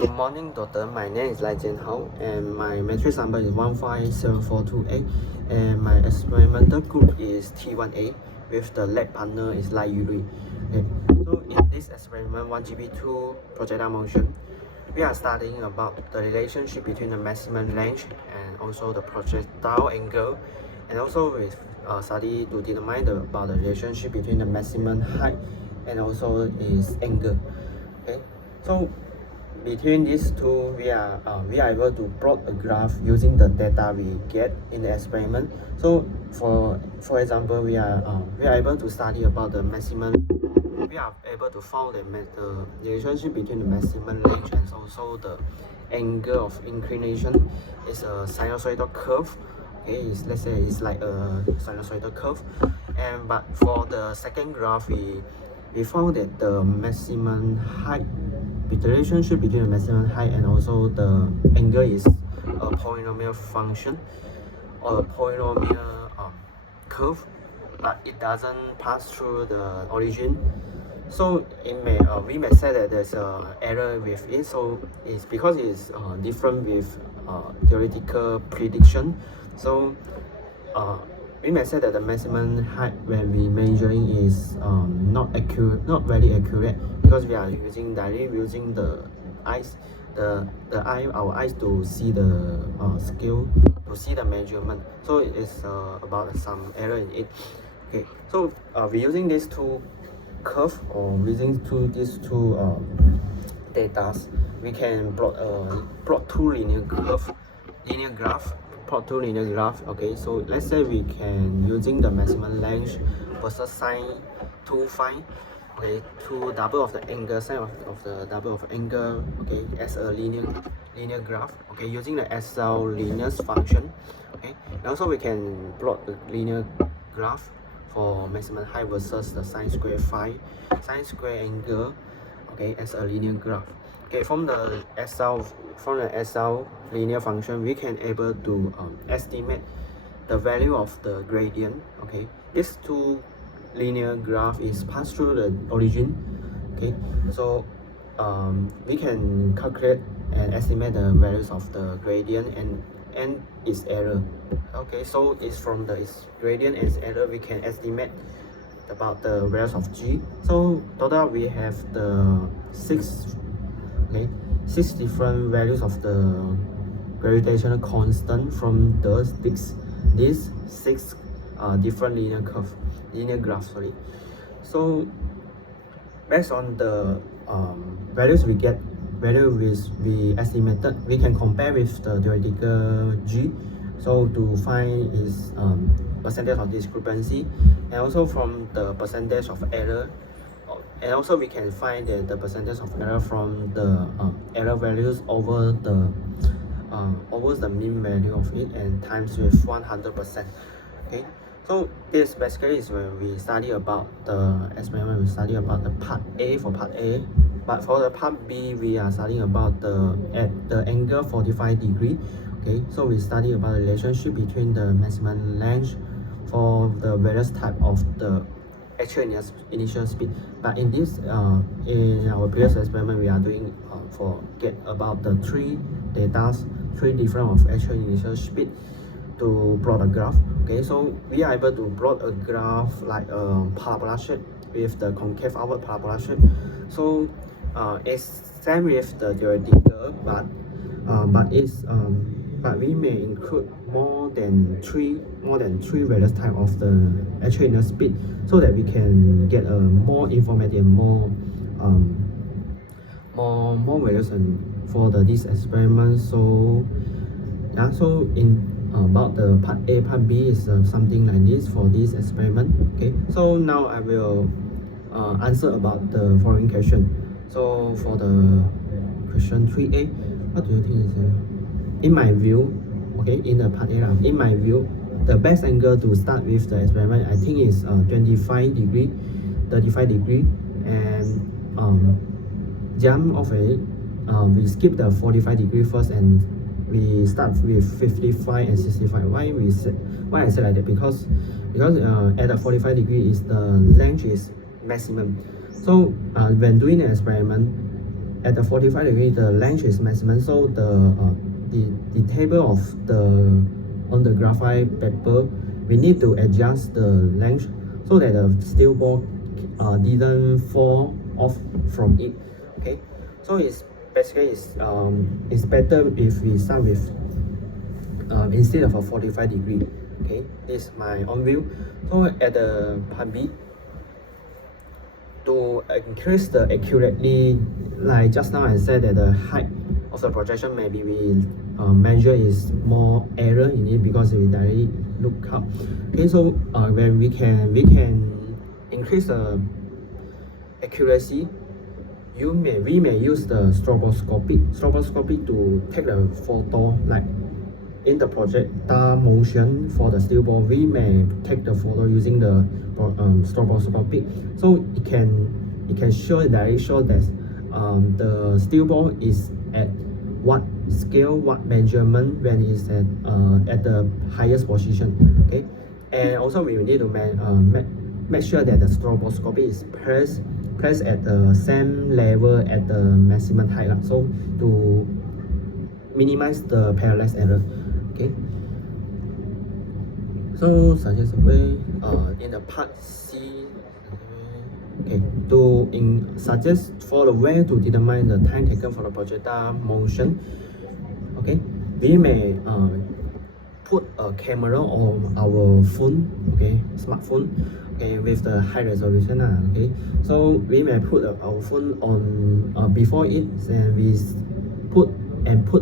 Good morning, doctor. My name is Jian Hou, and my matrix number is 157428, and my experimental group is T1A, with the lab partner is Yuri. Okay. So in this experiment 1GB2 projectile motion, we are studying about the relationship between the maximum range and also the projectile angle, and also we study to determine about the relationship between the maximum height and also its angle. Okay, so between these two, we are able to plot a graph using the data we get in the experiment. So for example, we are able to study about the maximum. We are able to find the relationship between the maximum range and also the angle of inclination is a sinusoidal curve. Okay, let's say it's like a sinusoidal curve, and but for the second graph, we found that the maximum height, the relationship between the maximum height and also the angle is a polynomial function or a polynomial curve, but it doesn't pass through the origin. So we may say that there's an error with it. So it's because it's different with theoretical prediction. So we may say that the maximum height when we measuring is not very accurate, because we are directly using the eyes, our eyes to see the scale, to see the measurement. So it is about some error in it. Okay, so we're using these two curve, or using these two data, we can plot two linear graph. Plot two linear graph. Okay, so let's say we can using the maximum length versus sine 2 phi. Okay, to double of the angle, sine of the double of angle. Okay, as a linear graph. Okay, using the SL linear function. Okay, and also we can plot the linear graph for maximum height versus the sine square phi, sine square angle. Okay, as a linear graph. Okay, from the SL linear function, we can able to estimate the value of the gradient. Okay, these two linear graph is passed through the origin. Okay, so we can calculate and estimate the values of the gradient and its error. Okay, so it's from the gradient and its error we can estimate about the values of G. So total we have the six different values of the gravitational constant from these six different linear graphs. So based on the values we estimated, we can compare with the theoretical G, so to find its percentage of discrepancy, and also from the percentage of error, and also we can find the percentage of error from the error values over the mean value of it, and times with 100%. Okay, so this basically is when we study about the experiment. We study about the part A for part A, but for the part B we are studying about the angle 45 degree. Okay, so we study about the relationship between the maximum length for the various type of the actual initial speed. But in this in our previous experiment, we are doing get about the three different of actual initial speed to plot a graph. Okay, so we are able to plot a graph like a parabola shape with the concave outward parabola shape. So it's same with the theoretical, but we may include more than three various type of the actual inner speed, so that we can get a more informative, more values for this experiment. So yeah, so in about the part A, part B is something like this for this experiment. Okay, so now I will answer about the following question. So for the question 3A, what do you think is in my view, okay, in the part A, in my view, the best angle to start with the experiment, I think, is 25 degree, 35 degree, and jump of it, we skip the 45 degree first and we start with 55 and 65. Why I say like that? Because at the 45 degree is the length is maximum. So when doing an experiment, at the 45 degree, the length is maximum. So the table of the on the graphite paper, we need to adjust the length so that the steel ball didn't fall off from it. Okay, so it's basically it's better if we start with instead of a 45 degree. Okay, this is my own view. So at the part B, to increase the accurately, like just now I said that the height of the projection maybe we measure is more error in it because we directly look up. Okay, so when we can increase the accuracy, we may use the stroboscopy to take the photo. Like in the projectile motion for the steel ball, we may take the photo using the stroboscopy, so it can show that the steel ball is at what scale, what measurement when it's at the highest position. Okay, and also we need to make sure that the stroboscopy is pressed at the same level at the maximum height, so to minimize the parallax error. Okay, so suggest a way in the part C. Okay, to suggest for the way to determine the time taken for the projectile motion. Okay, we may put a camera on our phone, okay, smartphone, okay, with the high resolution. Okay, so we may put our phone on before it, and we put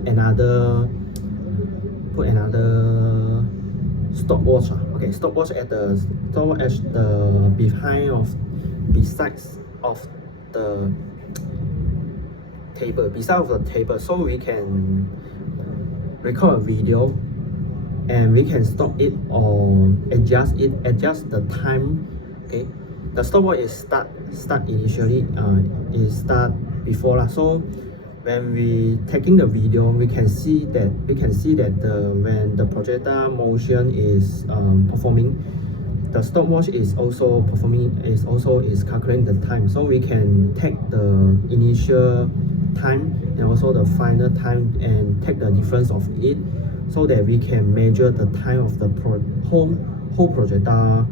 another stopwatch. Okay, stopwatch at the besides of the table, so we can record a video and we can stop it or adjust the time. Okay, the stopwatch is start initially, is start before so when we taking the video, we can see that when the projectile motion is performing, the stopwatch is also calculating the time, so we can take the initial time and also the final time and take the difference of it, so that we can measure the time of the whole projectile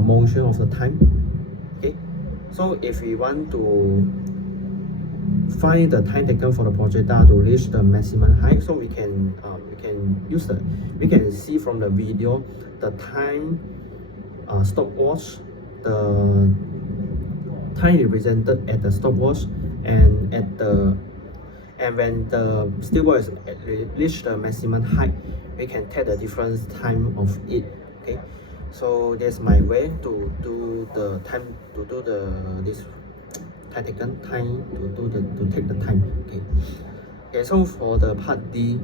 motion of the time. Okay, so if we want to find the time taken for the projectile to reach the maximum height, so we can see from the video the time stopwatch, the time represented at the stopwatch, and when the steel ball is reach the maximum height, we can take the difference time of it. Okay, so that's my way to do the time, to do this time taken, to take the time. Okay, so for the part D,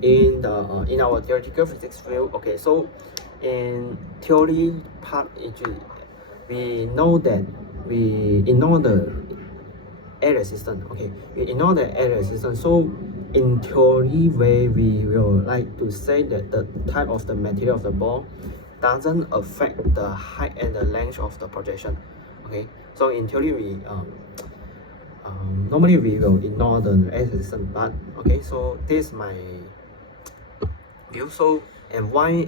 in our theoretical physics field, okay, so in theory part, we know that we ignore the air resistance. Okay, we ignore the air resistance. So in theory way, we will like to say that the type of the material of the ball doesn't affect the height and the length of the projection. Okay, so in theory we normally we will ignore the air resistance, but okay, so this is my view. So and why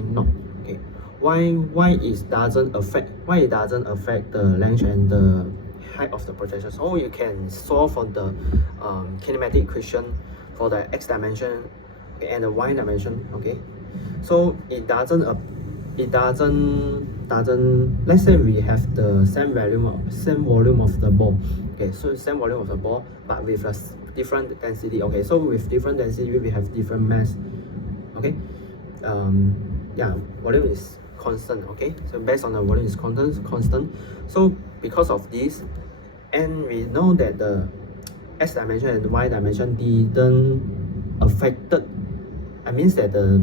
not? Okay, why it doesn't affect the length and the height of the projection. So you can solve for the kinematic equation for the x dimension, okay, and the y dimension. Okay, so it doesn't let's say we have the same volume of the ball. Okay, so same volume of the ball but with a different density. Okay, so with different density we have different mass. Okay, yeah, volume is constant. Okay, so based on the volume is constant. So because of this, and we know that the x dimension and the y dimension didn't affected. I means that the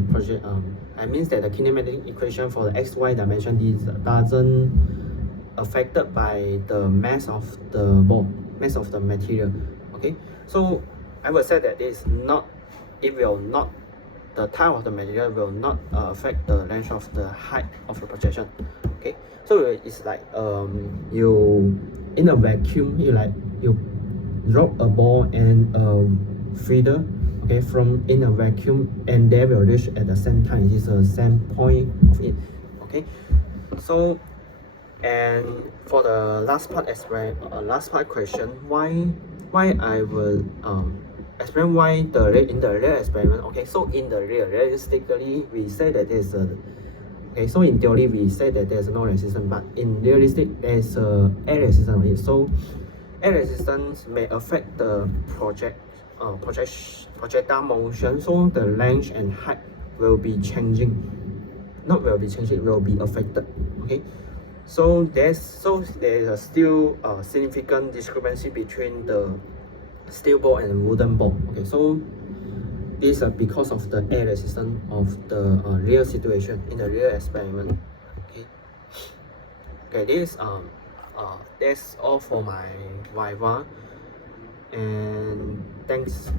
kinematic equation for the xy dimension doesn't affected by the mass of the ball, mass of the material. Okay, so I would say that the time of the material will not affect the length of the height of the projection. Okay, so it's like you in a vacuum, you drop a ball and a feeder, okay, from in a vacuum, and they will reach at the same time. This is the same point of it. Okay, so and for the last part last part question, why I will explain why in the real experiment. Okay, so in the realistically we say that there's a okay, so in theory we say that there's no resistance, but in realistic there's a air resistance. So air resistance may affect the projectile motion, so the length and height will be changing, not will be changing, will be affected. Okay, so there's a still significant discrepancy between the steel ball and wooden ball. Okay, so this is because of the air resistance of the real situation in the real experiment. Okay, this that's all for my Viva, and thanks.